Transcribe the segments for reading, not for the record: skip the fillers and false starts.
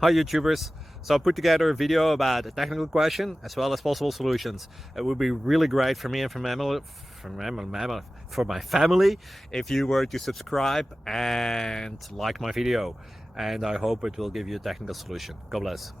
Hi YouTubers! So I put together a video about a technical question as well as possible solutions. It would be really great for me and for my family if you were to subscribe and like my video. And I hope it will give you a technical solution. God bless.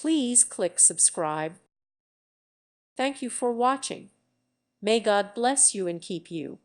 Please click subscribe. Thank you for watching. May God bless you and keep you.